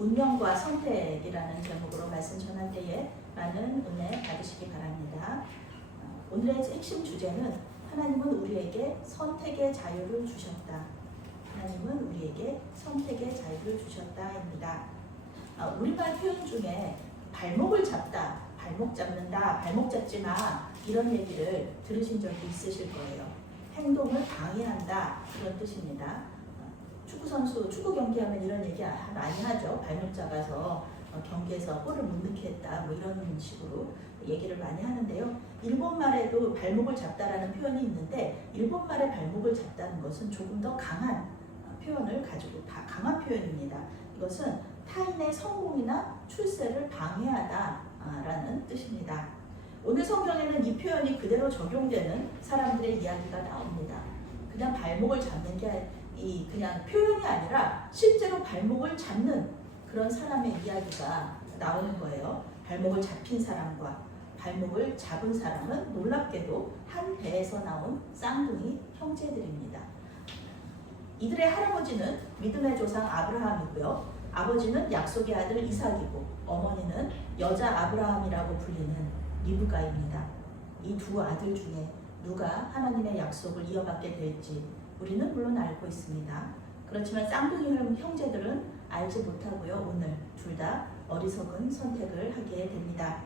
운명과 선택이라는 제목으로 말씀 전할 때에 많은 은혜 받으시기 바랍니다. 오늘의 핵심 주제는 하나님은 우리에게 선택의 자유를 주셨다. 하나님은 우리에게 선택의 자유를 주셨다입니다. 우리말 표현 중에 발목을 잡다, 발목 잡는다, 발목 잡지 마 이런 얘기를 들으신 적이 있으실 거예요. 행동을 방해한다 그런 뜻입니다. 축구 경기하면 이런 얘기 많이 하죠. 발목 잡아서 경기에서 골을 못 넣게 했다 뭐 이런 식으로 얘기를 많이 하는데요. 일본말에도 발목을 잡다라는 표현이 있는데 일본말의 발목을 잡다는 것은 조금 더 강한 표현을 가지고 강한 표현입니다. 이것은 타인의 성공이나 출세를 방해하다라는 뜻입니다. 오늘 성경에는 이 표현이 그대로 적용되는 사람들의 이야기가 나옵니다. 그냥 발목을 잡는 게 그냥 표현이 아니라 실제로 발목을 잡는 그런 사람의 이야기가 나오는 거예요. 발목을 잡힌 사람과 발목을 잡은 사람은 놀랍게도 한 배에서 나온 쌍둥이 형제들입니다. 이들의 할아버지는 믿음의 조상 아브라함이고요. 아버지는 약속의 아들 이삭이고 어머니는 여자 아브라함이라고 불리는 리브가입니다. 이 두 아들 중에 누가 하나님의 약속을 이어받게 될지 우리는 물론 알고 있습니다. 그렇지만 쌍둥이 형제들은 알지 못하고요. 오늘 둘 다 어리석은 선택을 하게 됩니다.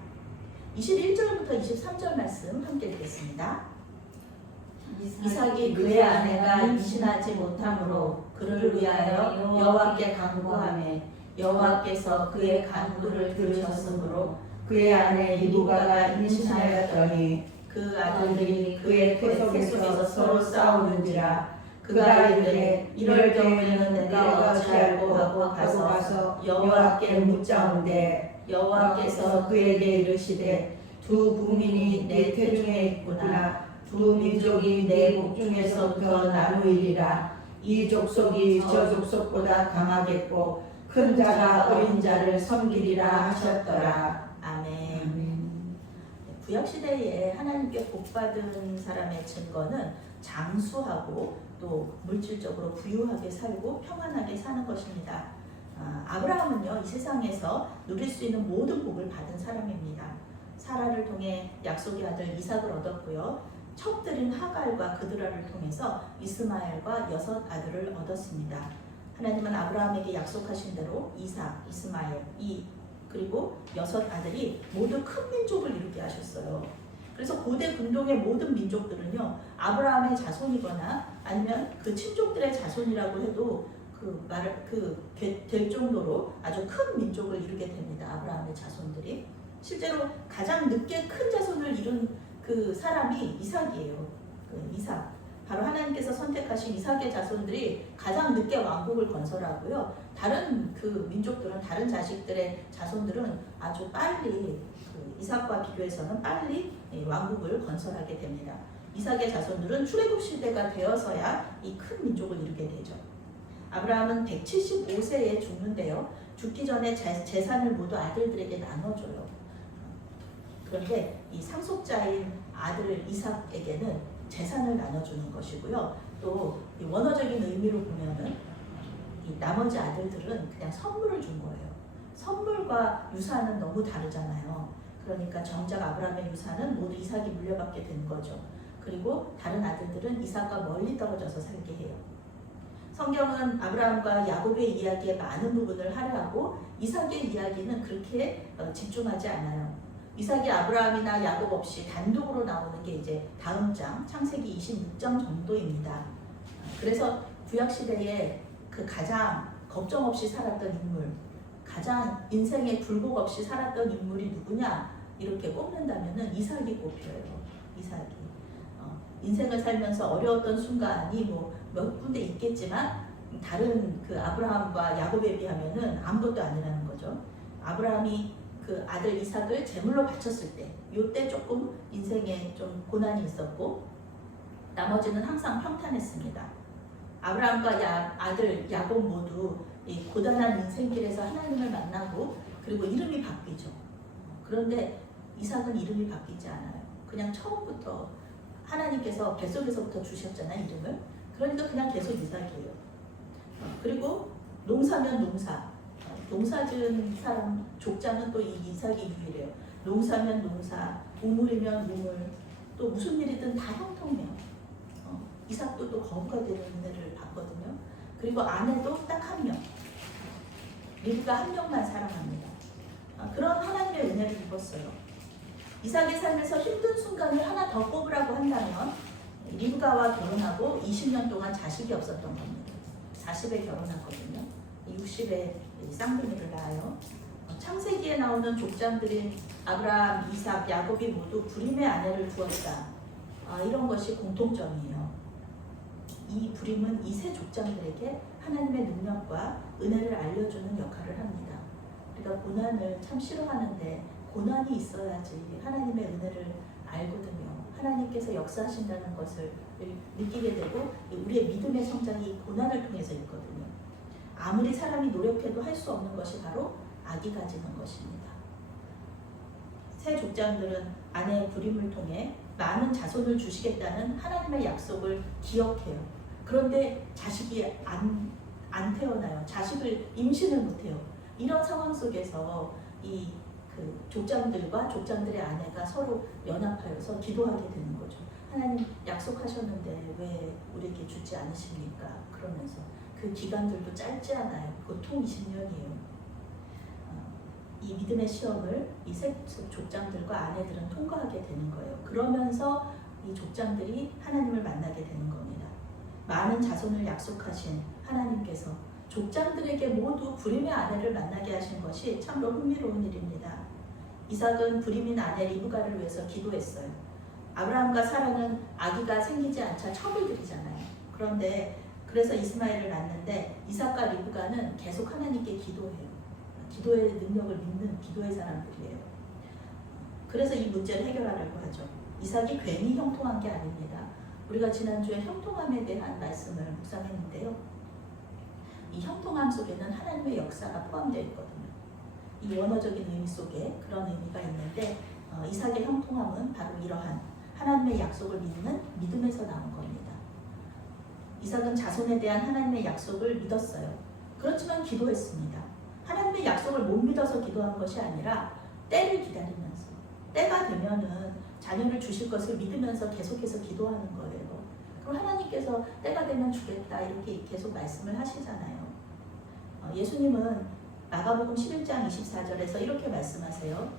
21절부터 23절 말씀 함께 읽겠습니다. 이삭이 그의 아내가 임신하지 못하므로 그를 위하여 여호와께 간구하매 여호와께서 그의 간구를 들으셨으므로 그의 아내 리브가가 임신하였더니 그 아들들이 그의 태 속에서 서로 싸우는지라 그가 이르되 이럴 경우에는 내가 어찌할꼬 하고 가서 여호와께 묻자온대 여호와께서 그에게 이르시되 두 국민이 내 태중에 있구나 두 민족이 내 복중에서부터 나누이리라 이 족속이 저 족속보다 강하겠고 큰 자가 어린 자를 섬기리라 하셨더라. 아멘. 구약시대에 하나님께 복받은 사람의 증거는 장수하고 또 물질적으로 부유하게 살고 평안하게 사는 것입니다. 아브라함은요 이 세상에서 누릴 수 있는 모든 복을 받은 사람입니다. 사라를 통해 약속의 아들 이삭을 얻었고요. 첩들인 하갈과 그드라를 통해서 이스마엘과 6 아들을 얻었습니다. 하나님은 아브라함에게 약속하신 대로 이삭, 이스마엘, 그리고 6 아들이 모두 큰 민족을 이루게 하셨어요. 그래서 고대 근동의 모든 민족들은요 아브라함의 자손이거나 아니면 그 친족들의 자손이라고 해도 될 정도로 아주 큰 민족을 이루게 됩니다. 아브라함의 자손들이 실제로 가장 늦게 큰 자손을 이룬 그 사람이 이삭이에요. 이삭. 바로 하나님께서 선택하신 이삭의 자손들이 가장 늦게 왕국을 건설하고요. 다른 그 민족들은 다른 자식들의 자손들은 아주 빨리 이삭과 비교해서는 빨리 왕국을 건설하게 됩니다. 이삭의 자손들은 출애굽 시대가 되어서야 이 큰 민족을 이루게 되죠. 아브라함은 175세에 죽는데요. 죽기 전에 재산을 모두 아들들에게 나눠줘요. 그런데 이 상속자인 아들 이삭에게는 재산을 나눠주는 것이고요. 또 원어적인 의미로 보면은 이 나머지 아들들은 그냥 선물을 준 거예요. 선물과 유산은 너무 다르잖아요. 그러니까 정작 아브라함의 유산은 모두 이삭이 물려받게 된 거죠. 그리고 다른 아들들은 이삭과 멀리 떨어져서 살게 해요. 성경은 아브라함과 야곱의 이야기에 많은 부분을 할애하고 이삭의 이야기는 그렇게 집중하지 않아요. 이삭이 아브라함이나 야곱 없이 단독으로 나오는 게 이제 다음 장 창세기 26장 정도입니다. 그래서 구약시대에 그 가장 걱정 없이 살았던 인물, 가장 인생에 굴곡 없이 살았던 인물이 누구냐 이렇게 꼽는다면은 이삭이 꼽혀요. 이삭이 인생을 살면서 어려웠던 순간이 뭐 몇 군데 있겠지만 다른 그 아브라함과 야곱에 비하면은 아무것도 아니라는 거죠. 아브라함이 그 아들 이삭을 제물로 바쳤을 때, 요때 조금 인생에 좀 고난이 있었고 나머지는 항상 평탄했습니다. 아브라함과 아들 야곱 모두 이 고단한 인생길에서 하나님을 만나고 그리고 이름이 바뀌죠. 그런데 이삭은 이름이 바뀌지 않아요. 그냥 처음부터 하나님께서 뱃속에서부터 주셨잖아요, 이름을. 그러니까 그냥 계속 이삭이에요. 그리고 농사면 농사, 농사 지은 사람 족장은 또 이 이삭이 유일해요. 농사면 농사, 우물이면 우물, 또 무슨 일이든 다 형통해요. 이삭도 또 거부가 되는 은혜를 받거든요. 그리고 아내도 딱 한 명, 리브가 한 명만 사랑합니다. 그런 하나님의 은혜를 입었어요. 이삭의 삶에서 힘든 순간을 하나 더 꼽으라고 한다면 리브가와 결혼하고 20년 동안 자식이 없었던 겁니다. 40에 결혼했거든요. 60에 쌍둥이를 낳아요. 창세기에 나오는 족장들인 아브라함, 이삭, 야곱이 모두 불임의 아내를 두었다. 이런 것이 공통점이에요. 이 불임은 이 세 족장들에게 하나님의 능력과 은혜를 알려주는 역할을 합니다. 우리가 고난을 참 싫어하는데 고난이 있어야지 하나님의 은혜를 알거든요. 하나님께서 역사하신다는 것을 느끼게 되고 우리의 믿음의 성장이 고난을 통해서 있거든요. 아무리 사람이 노력해도 할 수 없는 것이 바로 아기 가지는 것입니다. 새 족장들은 아내의 불임을 통해 많은 자손을 주시겠다는 하나님의 약속을 기억해요. 그런데 자식이 안 태어나요. 자식을 임신을 못해요. 이런 상황 속에서 그 족장들과 족장들의 아내가 서로 연합하여서 기도하게 되는 거죠. 하나님 약속하셨는데 왜 우리에게 주지 않으십니까? 그러면서 그 기간들도 짧지 않아요. 보통 20년이에요. 이 믿음의 시험을 이 세 족장들과 아내들은 통과하게 되는 거예요. 그러면서 이 족장들이 하나님을 만나게 되는 겁니다. 많은 자손을 약속하신 하나님께서 족장들에게 모두 불임의 아내를 만나게 하신 것이 참으로 흥미로운 일입니다. 이삭은 불임인 아내 리브가를 위해서 기도했어요. 아브라함과 사라는 아기가 생기지 않자 첩을 들이잖아요. 그런데 그래서 이스마엘을 낳는데 이삭과 리브가는 계속 하나님께 기도해요. 기도의 능력을 믿는 기도의 사람들이에요. 그래서 이 문제를 해결하려고 하죠. 이삭이 괜히 형통한 게 아닙니다. 우리가 지난주에 형통함에 대한 말씀을 묵상했는데요. 이 형통함 속에는 하나님의 역사가 포함되어 있거든요. 이 원어적인 의미 속에 그런 의미가 있는데 이삭의 형통함은 바로 이러한 하나님의 약속을 믿는 믿음에서 나온 겁니다. 이삭은 자손에 대한 하나님의 약속을 믿었어요. 그렇지만 기도했습니다. 하나님의 약속을 못 믿어서 기도한 것이 아니라 때를 기다리면서 때가 되면은 자녀를 주실 것을 믿으면서 계속해서 기도하는 거예요. 그럼 하나님께서 때가 되면 주겠다 이렇게 계속 말씀을 하시잖아요. 예수님은 마가복음 11장 24절에서 이렇게 말씀하세요.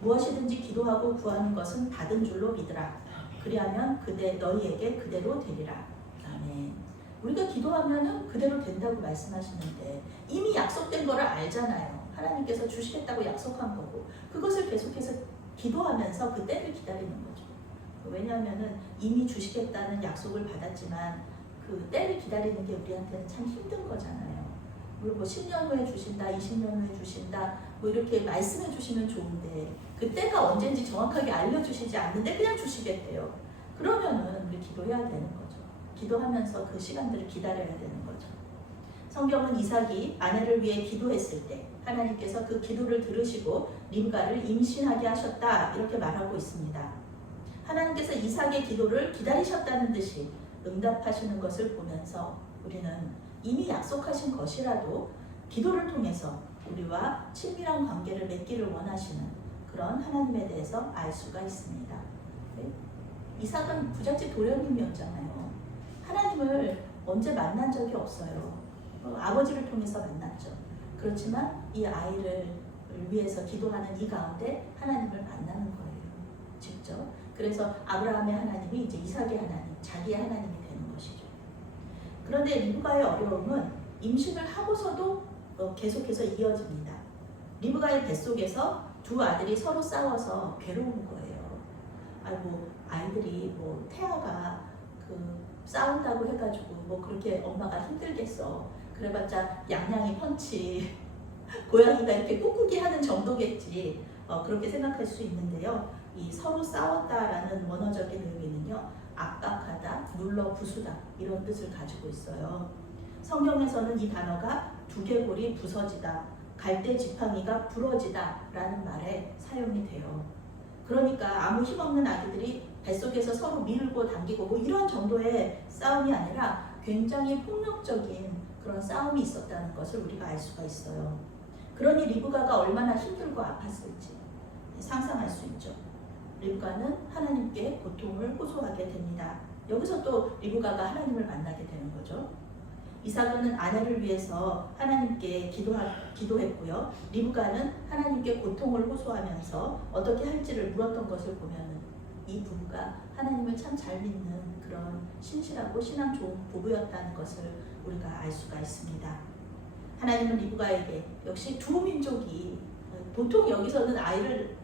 무엇이든지 기도하고 구하는 것은 받은 줄로 믿으라. 그리하면 너희에게 그대로 되리라. 아멘. 우리가 기도하면은 그대로 된다고 말씀하시는데 이미 약속된 거를 알잖아요. 하나님께서 주시겠다고 약속한 거고 그것을 계속해서 기도하면서 그 때를 기다리는 거죠. 왜냐하면은 이미 주시겠다는 약속을 받았지만 그 때를 기다리는 게 우리한테는 참 힘든 거잖아요. 물론 뭐 10년 후에 주신다, 20년 후에 주신다, 뭐 이렇게 말씀해 주시면 좋은데 그 때가 언제인지 정확하게 알려주시지 않는데 그냥 주시겠대요. 그러면은 우리 기도해야 되는 거죠. 기도하면서 그 시간들을 기다려야 되는 거죠. 성경은 이삭이 아내를 위해 기도했을 때 하나님께서 그 기도를 들으시고 리브가를 임신하게 하셨다 이렇게 말하고 있습니다. 하나님께서 이삭의 기도를 기다리셨다는 듯이 응답하시는 것을 보면서 우리는 이미 약속하신 것이라도 기도를 통해서 우리와 친밀한 관계를 맺기를 원하시는 그런 하나님에 대해서 알 수가 있습니다. 네? 이삭은 부잣집 도련님이었잖아요. 하나님을 언제 만난 적이 없어요. 아버지를 통해서 만났죠. 그렇지만 이 아이를 위해서 기도하는 이 가운데 하나님을 만나는 거예요. 직접. 그래서 아브라함의 하나님이 이제 이삭의 하나님, 자기의 하나님이 되는 것이죠. 그런데 리브가의 어려움은 임신을 하고서도 계속해서 이어집니다. 리브가의 뱃속에서 두 아들이 서로 싸워서 괴로운 거예요. 아이들이 태아가 싸운다고 해가지고 그렇게 엄마가 힘들겠어. 그래봤자 양양이 펀치 고양이가 이렇게 꾹꾹이 하는 정도겠지. 그렇게 생각할 수 있는데요. 이 서로 싸웠다라는 원어적인 의미는요. 압박하다, 눌러 부수다 이런 뜻을 가지고 있어요. 성경에서는 이 단어가 두개골이 부서지다, 갈대 지팡이가 부러지다 라는 말에 사용이 돼요. 그러니까 아무 힘없는 아기들이 뱃속에서 서로 밀고 당기고 이런 정도의 싸움이 아니라 굉장히 폭력적인 그런 싸움이 있었다는 것을 우리가 알 수가 있어요. 그러니 리브가가 얼마나 힘들고 아팠을지 상상할 수 있죠. 리브가는 하나님께 고통을 호소하게 됩니다. 여기서 또 리브가가 하나님을 만나게 되는 거죠. 이삭은 아내를 위해서 하나님께 기도했고요. 리브가는 하나님께 고통을 호소하면서 어떻게 할지를 물었던 것을 보면 이 부부가 하나님을 참 잘 믿는 그런 신실하고 신앙 좋은 부부였다는 것을 우리가 알 수가 있습니다. 하나님은 리브가에게 역시 두 민족이 보통 여기서는 아이를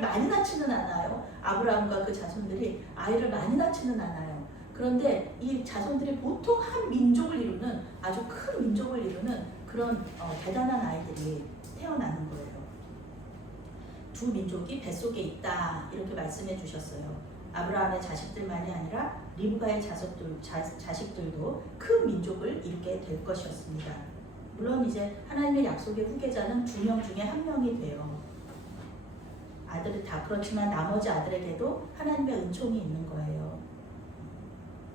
많이 낳지는 않아요. 아브라함과 그 자손들이 아이를 많이 낳지는 않아요. 그런데 이 자손들이 보통 한 민족을 이루는 아주 큰 민족을 이루는 그런 대단한 아이들이 태어나는 거예요. 두 민족이 뱃속에 있다 이렇게 말씀해 주셨어요. 아브라함의 자식들만이 아니라 리브가의 자식들도 큰 민족을 이루게 될 것이었습니다. 물론 이제 하나님의 약속의 후계자는 2명 중에 1명이 돼요. 아들이 다 그렇지만 나머지 아들에게도 하나님의 은총이 있는 거예요.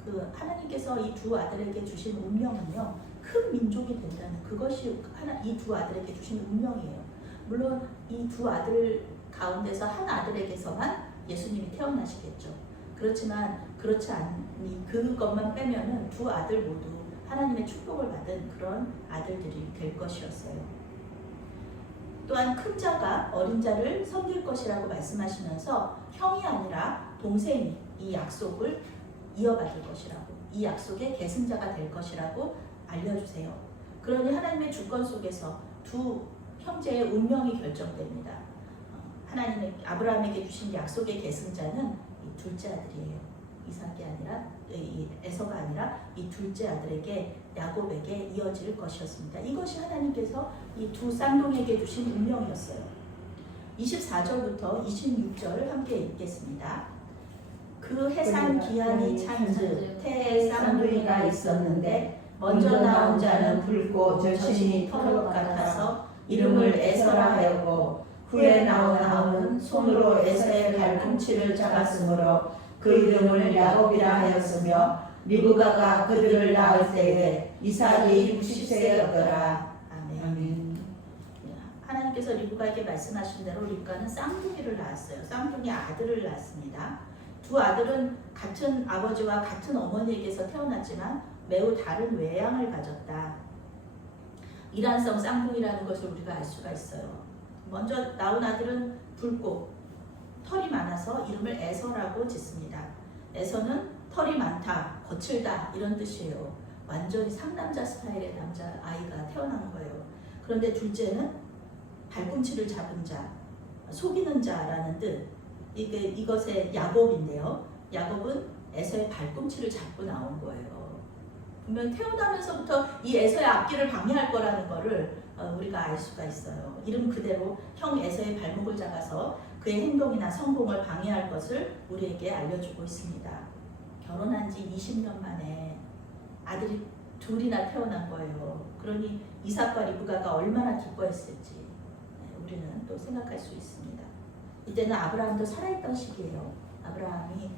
그 하나님께서 이 두 아들에게 주신 운명은요, 큰 민족이 된다는 그것이 이 두 아들에게 주신 운명이에요. 물론 이 두 아들 가운데서 한 아들에게서만 예수님이 태어나시겠죠. 그렇지만 그렇지 않니 그것만 빼면은 두 아들 모두 하나님의 축복을 받은 그런 아들들이 될 것이었어요. 또한 큰 자가 어린 자를 섬길 것이라고 말씀하시면서 형이 아니라 동생이 이 약속을 이어받을 것이라고, 이 약속의 계승자가 될 것이라고 알려주세요. 그러니 하나님의 주권 속에서 두 형제의 운명이 결정됩니다. 하나님의 아브라함에게 주신 약속의 계승자는 이 둘째 아들이에요. 이삭이 아니라 에서가 아니라 이 둘째 아들에게 야곱에게 이어질 것이었습니다. 이것이 하나님께서 이 두 쌍둥이에게 주신 운명이었어요. 24절부터 26절을 함께 읽겠습니다. 그 해산 기한이 찬즉 태에 쌍둥이가 있었는데 먼저 나온 자는 붉고 절신이 털옷 같아서 이름을 에서라 하였고 후에 나온 아우는 손으로 에서의 발꿈치를 잡았으므로 그 이름을 야곱이라 하였으며 리브가가 그들을 낳을 때에 이삭이 60세였더라. 아멘. 하나님께서 리브가에게 말씀하신 대로 리브가는 쌍둥이를 낳았어요. 쌍둥이 아들을 낳았습니다. 두 아들은 같은 아버지와 같은 어머니에게서 태어났지만 매우 다른 외양을 가졌다. 이란성 쌍둥이라는 것을 우리가 알 수가 있어요. 먼저 나온 아들은 붉고 털이 많아서 이름을 에서라고 짓습니다. 에서는 털이 많다, 거칠다 이런 뜻이에요. 완전히 상남자 스타일의 남자 아이가 태어나는 거예요. 그런데 둘째는 발꿈치를 잡은 자, 속이는 자라는 뜻. 이것의 야곱인데요. 야곱은 에서의 발꿈치를 잡고 나온 거예요. 분명 태어나면서부터 이 에서의 앞길을 방해할 거라는 거를 우리가 알 수가 있어요. 이름 그대로 형 에서의 발목을 잡아서 그의 행동이나 성공을 방해할 것을 우리에게 알려주고 있습니다. 결혼한 지 20년 만에 아들이 둘이나 태어난 거예요. 그러니 이삭과 리브가가 얼마나 기뻐했을지 우리는 또 생각할 수 있습니다. 이때는 아브라함도 살아있던 시기예요. 아브라함이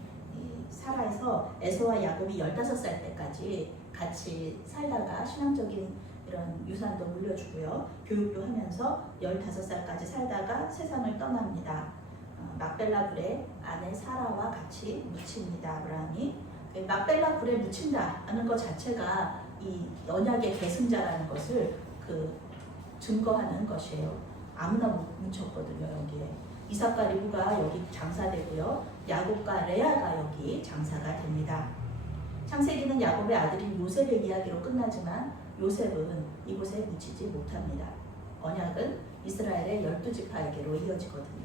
사라에서 에서와 야곱이 15살 때까지 같이 살다가 신앙적인 이런 유산도 물려주고요. 교육도 하면서 15살까지 살다가 세상을 떠납니다. 막벨라 굴에 아내 사라와 같이 묻힙니다. 아브라함이 막벨라 굴에 묻힌다는 것 자체가 이 언약의 계승자라는 것을 증거하는 것이에요. 아무나 못 묻혔거든요. 여기에 이삭과 리브가 여기 장사되고요. 야곱과 레아가 여기 장사가 됩니다. 창세기는 야곱의 아들인 요셉의 이야기로 끝나지만 요셉은 이곳에 묻히지 못합니다. 언약은 이스라엘의 12지파에게로 이어지거든요.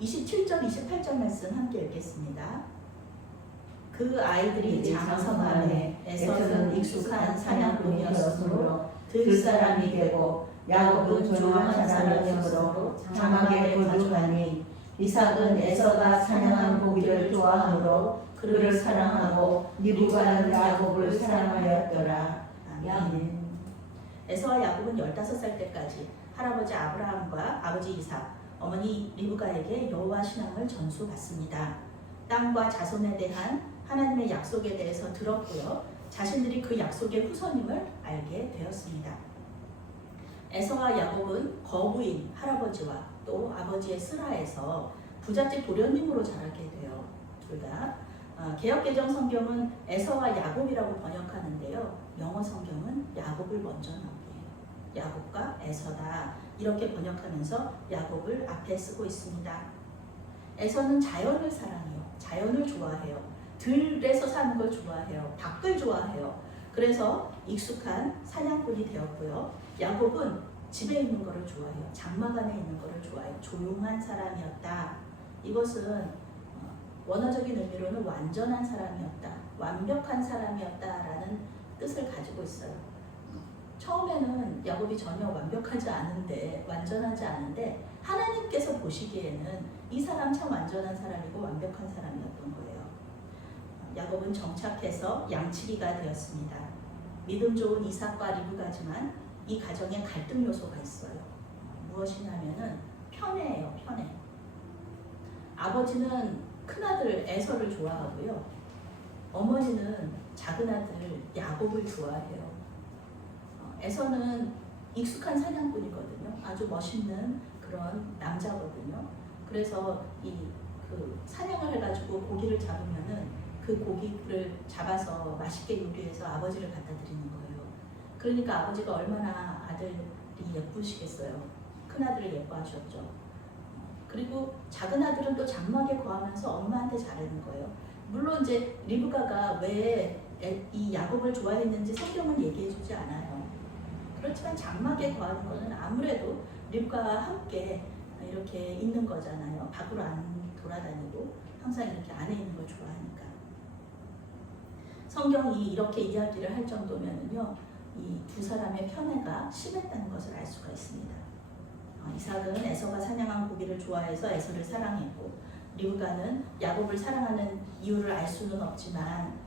27절, 28절 말씀 함께 읽겠습니다. 그 아이들이 장성함에 에서는 익숙한 사냥꾼이었으므로 들 사람이 되고 야곱은 조용한 사람이었으므로 장막에 거주하니 이삭은 에서가 사냥한 고기를 좋아하므로 그를 사랑하고 리브가는 야곱을 사랑하였더라. 아멘. 에서와 야곱은 15살 때까지 할아버지 아브라함과 아버지 이삭, 어머니 리브가에게 여호와 신앙을 전수받습니다. 땅과 자손에 대한 하나님의 약속에 대해서 들었고요. 자신들이 그 약속의 후손임을 알게 되었습니다. 에서와 야곱은 거부인 할아버지와 또 아버지의 슬하에서 부잣집 도련님으로 자라게 돼요. 둘 다. 개역개정 성경은 에서와 야곱이라고 번역하는데요. 영어 성경은 야곱을 먼저 나오게 해요. 야곱과 에서다 이렇게 번역하면서 야곱을 앞에 쓰고 있습니다. 에서는 자연을 사랑해요. 자연을 좋아해요. 들에서 사는 걸 좋아해요. 밖을 좋아해요. 그래서 익숙한 사냥꾼이 되었고요. 야곱은 집에 있는 것을 좋아해요. 장막 안에 있는 것을 좋아해요. 조용한 사람이었다. 이것은 원어적인 의미로는 완전한 사람이었다. 완벽한 사람이었다라는 뜻을 가지고 있어요. 처음에는 야곱이 전혀 완벽하지 않은데 완전하지 않은데 하나님께서 보시기에는 이 사람 참 완전한 사람이고 완벽한 사람이었던 거예요. 야곱은 정착해서 양치기가 되었습니다. 믿음 좋은 이삭과 리브가지만 이 가정에 갈등 요소가 있어요. 무엇이냐면은 편애예요. 편애. 아버지는 큰아들 에서를 좋아하고요. 어머니는 작은아들 야곱을 좋아해요. 에서는 익숙한 사냥꾼이거든요. 아주 멋있는 그런 남자거든요. 그래서 그 사냥을 해가지고 고기를 잡으면은 그 고기를 잡아서 맛있게 요리해서 아버지를 갖다 드리는 거예요. 그러니까 아버지가 얼마나 아들이 예쁘시겠어요. 큰아들을 예뻐하셨죠. 그리고 작은 아들은 또 장막에 거하면서 엄마한테 잘하는 거예요. 물론 이제 리브가가 왜 이 야곱을 좋아했는지 성경은 얘기해주지 않아요. 그렇지만 장막에 거하는 거는 아무래도 리브가와 함께 이렇게 있는 거잖아요. 밖으로 안 돌아다니고 항상 이렇게 안에 있는 걸 좋아하니까. 성경이 이렇게 이야기를 할 정도면은요, 이 두 사람의 편애가 심했다는 것을 알 수가 있습니다. 이삭은 에서가 사냥한 고기를 좋아해서 에서를 사랑했고, 리브가는 야곱을 사랑하는 이유를 알 수는 없지만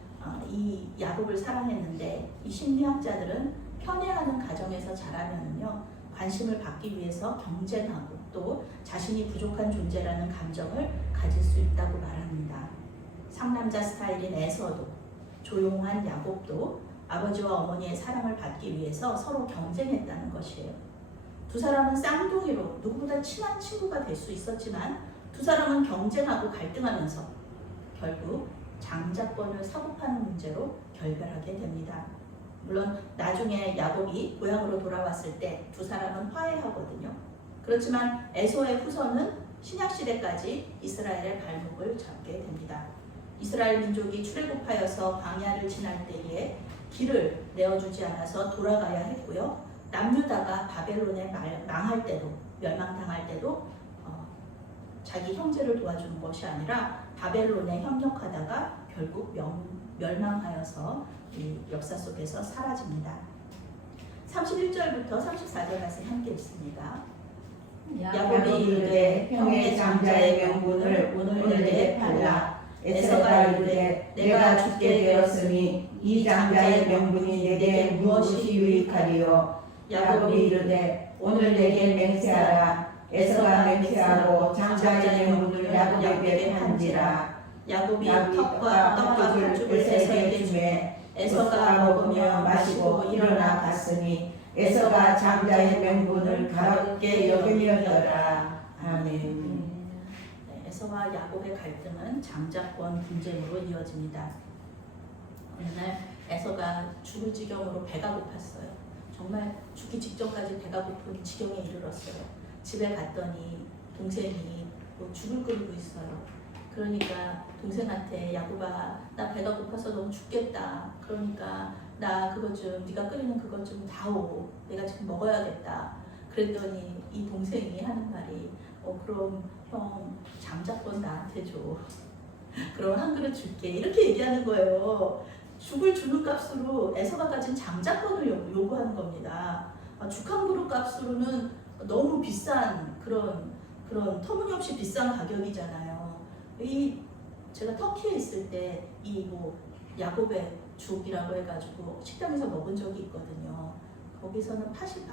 이 야곱을 사랑했는데, 이 심리학자들은 편애하는 가정에서 자라면은요, 관심을 받기 위해서 경쟁하고 또 자신이 부족한 존재라는 감정을 가질 수 있다고 말합니다. 상남자 스타일인 에서도 조용한 야곱도 아버지와 어머니의 사랑을 받기 위해서 서로 경쟁했다는 것이에요. 두 사람은 쌍둥이로 누구보다 친한 친구가 될 수 있었지만 두 사람은 경쟁하고 갈등하면서 결국 장자권을 사고파는 문제로 결별하게 됩니다. 물론 나중에 야곱이 고향으로 돌아왔을 때 두 사람은 화해하거든요. 그렇지만 에서의 후손은 신약시대까지 이스라엘의 발목을 잡게 됩니다. 이스라엘 민족이 출애굽하여서 광야를 지날 때에 길을 내어주지 않아서 돌아가야 했고요. 남유다가 바벨론에 망할 때도, 멸망당할 때도 자기 형제를 도와주는 것이 아니라 바벨론에 협력하다가 결국 멸망하여서 이 역사 속에서 사라집니다. 31절부터 34절 말씀 함께 읽습니다. 야곱이 이르되 형의 장자의 명분을 오늘 내게 팔라. 에서가 이르되 내가 죽게 되었으니 이 장자의 명분이 내게 무엇이 유익하리요. 야곱이 이르되 오늘 내게 맹세하라. 에서가 맹세하고 장자의 명분을 야곱에게 판지라. 야곱이 턱과 떡과 팥죽을 에서에게 주매 에서가 먹으며 마시고 일어나 갔으니 에서가 장자의 명분을 가볍게 여기려더라. 아멘. 에서와 야곱의 갈등은 장자권 분쟁으로 이어집니다. 어느 날 에서가 죽을 지경으로 배가 고팠어요. 정말 죽기 직전까지 배가 고픈 지경에 이르렀어요. 집에 갔더니 동생이 죽을 끓이고 있어요. 그러니까 동생한테 야곱아, 나 배가 고파서 너무 죽겠다. 그러니까 나 그것 좀, 네가 끓이는 그것 좀 다오. 내가 지금 먹어야겠다. 그랬더니 이 동생이 하는 말이 그럼 형 장자권 나한테 줘. 그럼 한 그릇 줄게. 이렇게 얘기하는 거예요. 죽을 주는 값으로 에서가 가진 장자권을 요구하는 겁니다. 죽 한 그릇 값으로는 너무 비싼 그런 터무니없이 비싼 가격이잖아요. 제가 터키에 있을 때 야곱의 죽이라고 해가지고 식당에서 먹은 적이 있거든요. 거기서는 팥이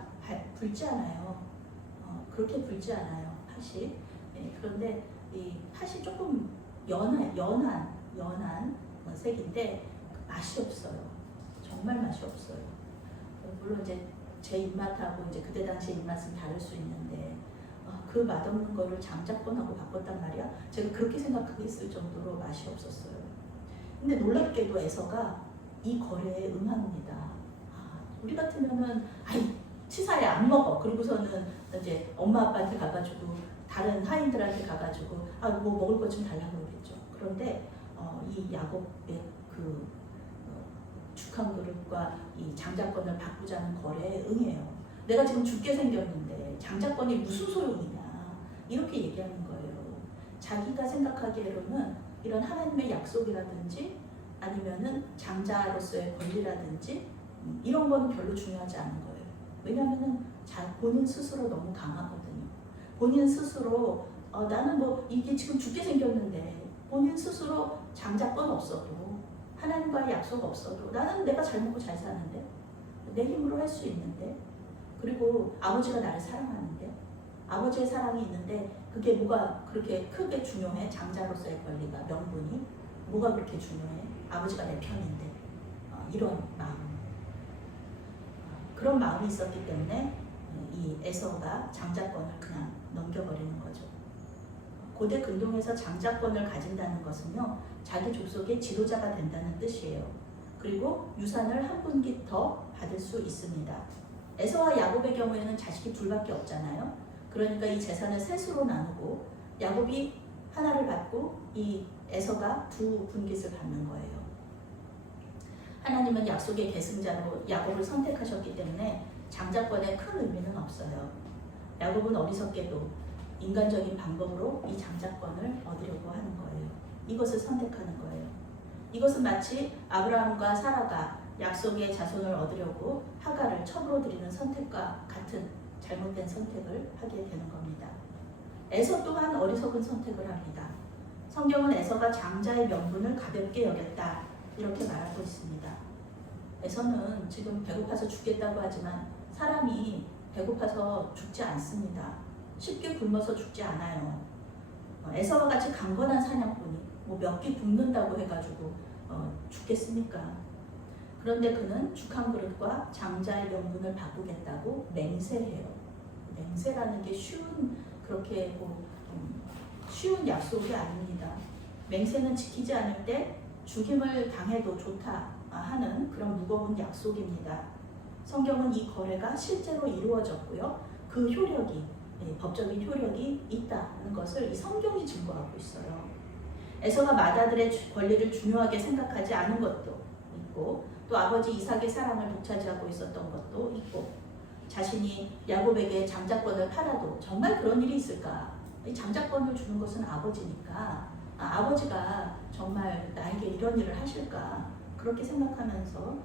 붉지 않아요. 그렇게 붉지 않아요. 팥이. 네, 그런데 이 팥이 조금 연한 색인데 맛이 없어요. 정말 맛이 없어요. 물론 이제 제 입맛하고 이제 그때 당시 입맛은 다를 수 있는데 그 맛없는 거를 장작권하고 바꿨단 말이야. 제가 그렇게 생각하겠을 정도로 맛이 없었어요. 근데 놀랍게도 에서가 이 거래에 응합니다. 우리 같으면은 아이 치사해 안 먹어. 그리고서는 이제 엄마 아빠한테 가가지고 다른 하인들한테 가가지고 뭐 먹을 것 좀 달라고 그러겠죠. 그런데 이 야곱의 그 죽한 그릇과 이 장작권을 바꾸자는 거래에 응해요. 내가 지금 죽게 생겼는데 장작권이 무슨 소용이냐 이렇게 얘기하는 거예요. 자기가 생각하기에는 이런 하나님의 약속이라든지 아니면은 장자로서의 권리라든지 이런 거는 별로 중요하지 않은 거예요. 왜냐하면은 본인 스스로 너무 강하거든요. 본인 스스로 나는 뭐 이게 지금 죽게 생겼는데 본인 스스로 장자권 없어도 하나님과의 약속 없어도 나는 내가 잘 먹고 잘 사는데 내 힘으로 할 수 있는데 그리고 아버지가 나를 사랑하는데 아버지의 사랑이 있는데 그게 뭐가 그렇게 크게 중요해? 장자로서의 권리가 명분이 뭐가 그렇게 중요해? 아버지가 내 편인데 이런 마음 그런 마음이 있었기 때문에 이 에서가 장자권을 그냥 넘겨버리는 거죠. 고대 근동에서 장자권을 가진다는 것은요 자기 족속의 지도자가 된다는 뜻이에요. 그리고 유산을 한 분기 더 받을 수 있습니다. 에서와 야곱의 경우에는 자식이 둘밖에 없잖아요. 그러니까 이 재산을 셋으로 나누고 야곱이 하나를 받고 이 에서가 두 분깃을 받는 거예요. 하나님은 약속의 계승자로 야곱을 선택하셨기 때문에 장자권에 큰 의미는 없어요. 야곱은 어리석게도 인간적인 방법으로 이 장자권을 얻으려고 하는 거예요. 이것을 선택하는 거예요. 이것은 마치 아브라함과 사라가 약속의 자손을 얻으려고 하가를 첩으로 들이는 선택과 같은 잘못된 선택을 하게 되는 겁니다. 에서 또한 어리석은 선택을 합니다. 성경은 에서가 장자의 명분을 가볍게 여겼다 이렇게 말하고 있습니다. 에서는 지금 배고파서 죽겠다고 하지만 사람이 배고파서 죽지 않습니다. 쉽게 굶어서 죽지 않아요. 에서와 같이 강건한 사냥꾼이 뭐 몇 끼 굶는다고 해가지고 죽겠습니까? 그런데 그는 죽한 그릇과 장자의 명분을 바꾸겠다고 맹세해요. 맹세라는 게 그렇게 쉬운 약속이 아닙니다. 맹세는 지키지 않을 때 죽임을 당해도 좋다 하는 그런 무거운 약속입니다. 성경은 이 거래가 실제로 이루어졌고요. 그 효력이 법적인 효력이 있다는 것을 이 성경이 증거하고 있어요. 에서가 맏아들의 권리를 중요하게 생각하지 않은 것도 있고 또 아버지 이삭의 사랑을 독차지하고 있었던 것도 있고 자신이 야곱에게 장자권을 팔아도 정말 그런 일이 있을까? 이 장자권을 주는 것은 아버지니까 아버지가 정말 나에게 이런 일을 하실까? 그렇게 생각하면서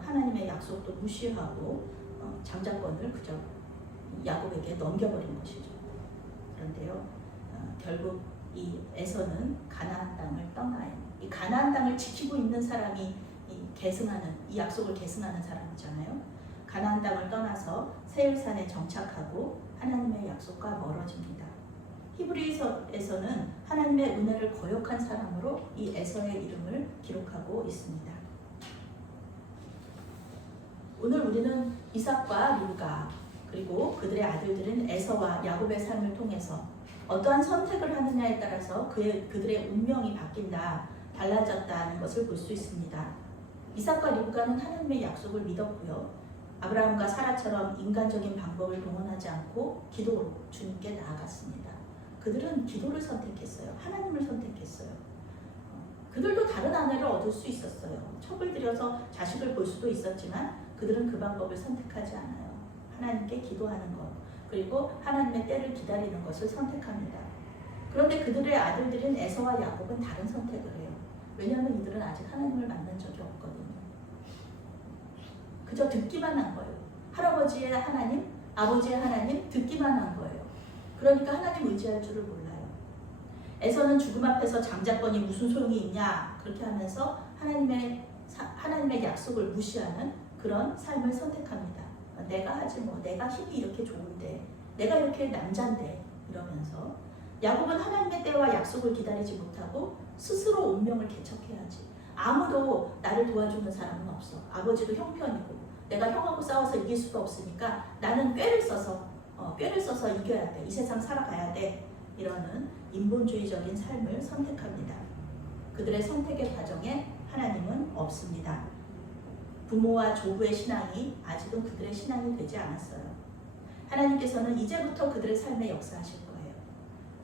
하나님의 약속도 무시하고 장자권을 그저 야곱에게 넘겨버린 것이죠. 그런데요, 결국 이 에서는 가나안 땅을 떠나요. 이 가나안 땅을 지키고 있는 사람이 이 약속을 계승하는 사람이잖아요. 가나안 땅을 떠나서 세일산에 정착하고 하나님의 약속과 멀어집니다. 히브리서에서는 하나님의 은혜를 거역한 사람으로 이 에서의 이름을 기록하고 있습니다. 오늘 우리는 이삭과 르브가 그리고 그들의 아들들은 에서와 야곱의 삶을 통해서 어떠한 선택을 하느냐에 따라서 그들의 운명이 바뀐다, 달라졌다는 것을 볼 수 있습니다. 이삭과 르브가는 하나님의 약속을 믿었고요. 아브라함과 사라처럼 인간적인 방법을 동원하지 않고 기도로 주님께 나아갔습니다. 그들은 기도를 선택했어요. 하나님을 선택했어요. 그들도 다른 아내를 얻을 수 있었어요. 첩을 들여서 자식을 볼 수도 있었지만 그들은 그 방법을 선택하지 않아요. 하나님께 기도하는 것, 그리고 하나님의 때를 기다리는 것을 선택합니다. 그런데 그들의 아들들인 에서와 야곱은 다른 선택을 해요. 왜냐하면 이들은 아직 하나님을 만난 적이 없거든요. 그저 듣기만 한 거예요. 할아버지의 하나님, 아버지의 하나님 듣기만 한 거예요. 그러니까 하나님 의지할 줄을 몰라요. 에서는 죽음 앞에서 장자권이 무슨 소용이 있냐 그렇게 하면서 하나님의 약속을 무시하는 그런 삶을 선택합니다. 내가 하지 뭐, 내가 힘이 이렇게 좋은데, 내가 이렇게 남잔데 이러면서 야곱은 하나님의 때와 약속을 기다리지 못하고 스스로 운명을 개척해야지. 아무도 나를 도와주는 사람은 없어. 아버지도 형편이고 내가 형하고 싸워서 이길 수가 없으니까 나는 꾀를 써서 이겨야 돼. 이 세상 살아가야 돼. 이러는 인본주의적인 삶을 선택합니다. 그들의 선택의 과정에 하나님은 없습니다. 부모와 조부의 신앙이 아직은 그들의 신앙이 되지 않았어요. 하나님께서는 이제부터 그들의 삶에 역사하실 거예요.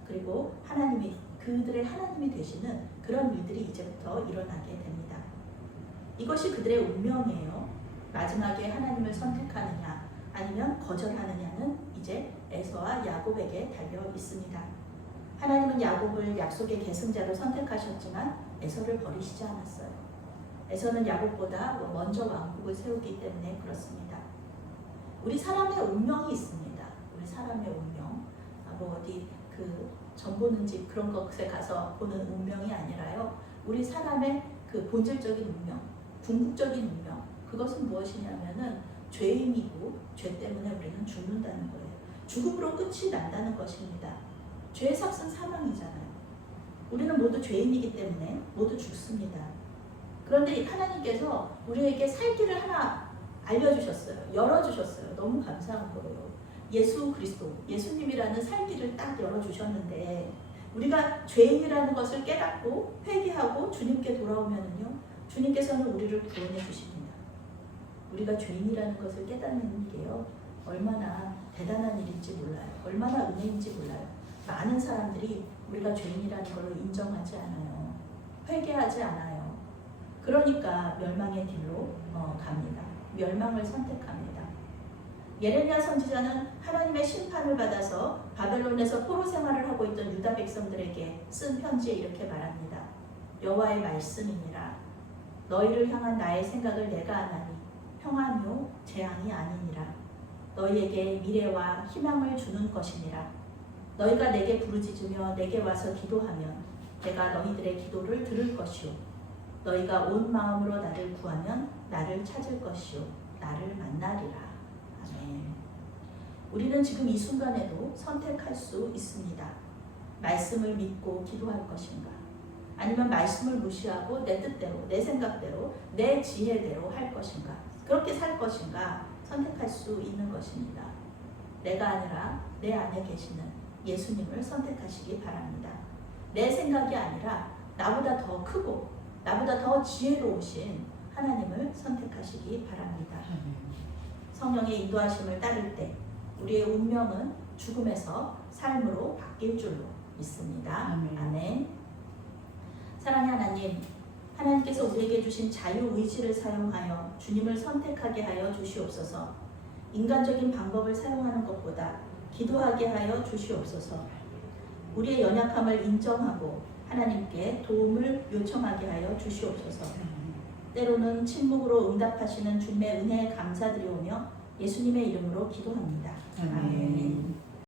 그리고 하나님이 그들의 하나님이 되시는 그런 일들이 이제부터 일어나게 됩니다. 이것이 그들의 운명이에요. 마지막에 하나님을 선택하느냐 아니면 거절하느냐는 이제 에서와 야곱에게 달려 있습니다. 하나님은 야곱을 약속의 계승자로 선택하셨지만 에서를 버리시지 않았어요. 에서는 야곱보다 먼저 왕국을 세우기 때문에 그렇습니다. 우리 사람의 운명이 있습니다. 우리 사람의 운명. 어디 전 보는 집 그런 것에 가서 보는 운명이 아니라요. 우리 사람의 본질적인 운명, 궁극적인 운명. 그것은 무엇이냐면은 죄인이고 죄 때문에 우리는 죽는다는 거예요. 죽음으로 끝이 난다는 것입니다. 죄의 삭은 사망이잖아요. 우리는 모두 죄인이기 때문에 모두 죽습니다. 그런데 하나님께서 우리에게 살 길을 하나 알려주셨어요. 열어주셨어요. 너무 감사한 거예요. 예수 그리스도, 예수님이라는 살 길을 딱 열어주셨는데 우리가 죄인이라는 것을 깨닫고 회개하고 주님께 돌아오면은요, 주님께서는 우리를 구원해 주십니다. 우리가 죄인이라는 것을 깨닫는 게요, 얼마나 대단한 일인지 몰라요. 얼마나 은혜인지 몰라요. 많은 사람들이 우리가 죄인이라는 걸 인정하지 않아요. 회개하지 않아요. 그러니까 멸망의 길로 갑니다. 멸망을 선택합니다. 예레미야 선지자는 하나님의 심판을 받아서 바벨론에서 포로 생활을 하고 있던 유다 백성들에게 쓴 편지에 이렇게 말합니다. 여호와의 말씀이니라. 너희를 향한 나의 생각을 내가 아나니 평안이요 재앙이 아니니라. 너희에게 미래와 희망을 주는 것이니라. 너희가 내게 부르짖으며 내게 와서 기도하면 내가 너희들의 기도를 들을 것이요 너희가 온 마음으로 나를 구하면 나를 찾을 것이요 나를 만나리라. 아멘. 우리는 지금 이 순간에도 선택할 수 있습니다. 말씀을 믿고 기도할 것인가, 아니면 말씀을 무시하고 내 뜻대로, 내 생각대로, 내 지혜대로 할 것인가, 그렇게 살 것인가 선택할 수 있는 것입니다. 내가 아니라 내 안에 계시는 예수님을 선택하시기 바랍니다. 내 생각이 아니라 나보다 더 크고 나보다 더 지혜로우신 하나님을 선택하시기 바랍니다. 성령의 인도하심을 따를 때 우리의 운명은 죽음에서 삶으로 바뀔 줄로 믿습니다. 아멘. 사랑의 하나님, 하나님께서 우리에게 주신 자유의지를 사용하여 주님을 선택하게 하여 주시옵소서. 인간적인 방법을 사용하는 것보다 기도하게 하여 주시옵소서. 우리의 연약함을 인정하고 하나님께 도움을 요청하게 하여 주시옵소서. 때로는 침묵으로 응답하시는 주님의 은혜에 감사드리오며 예수님의 이름으로 기도합니다. 아멘.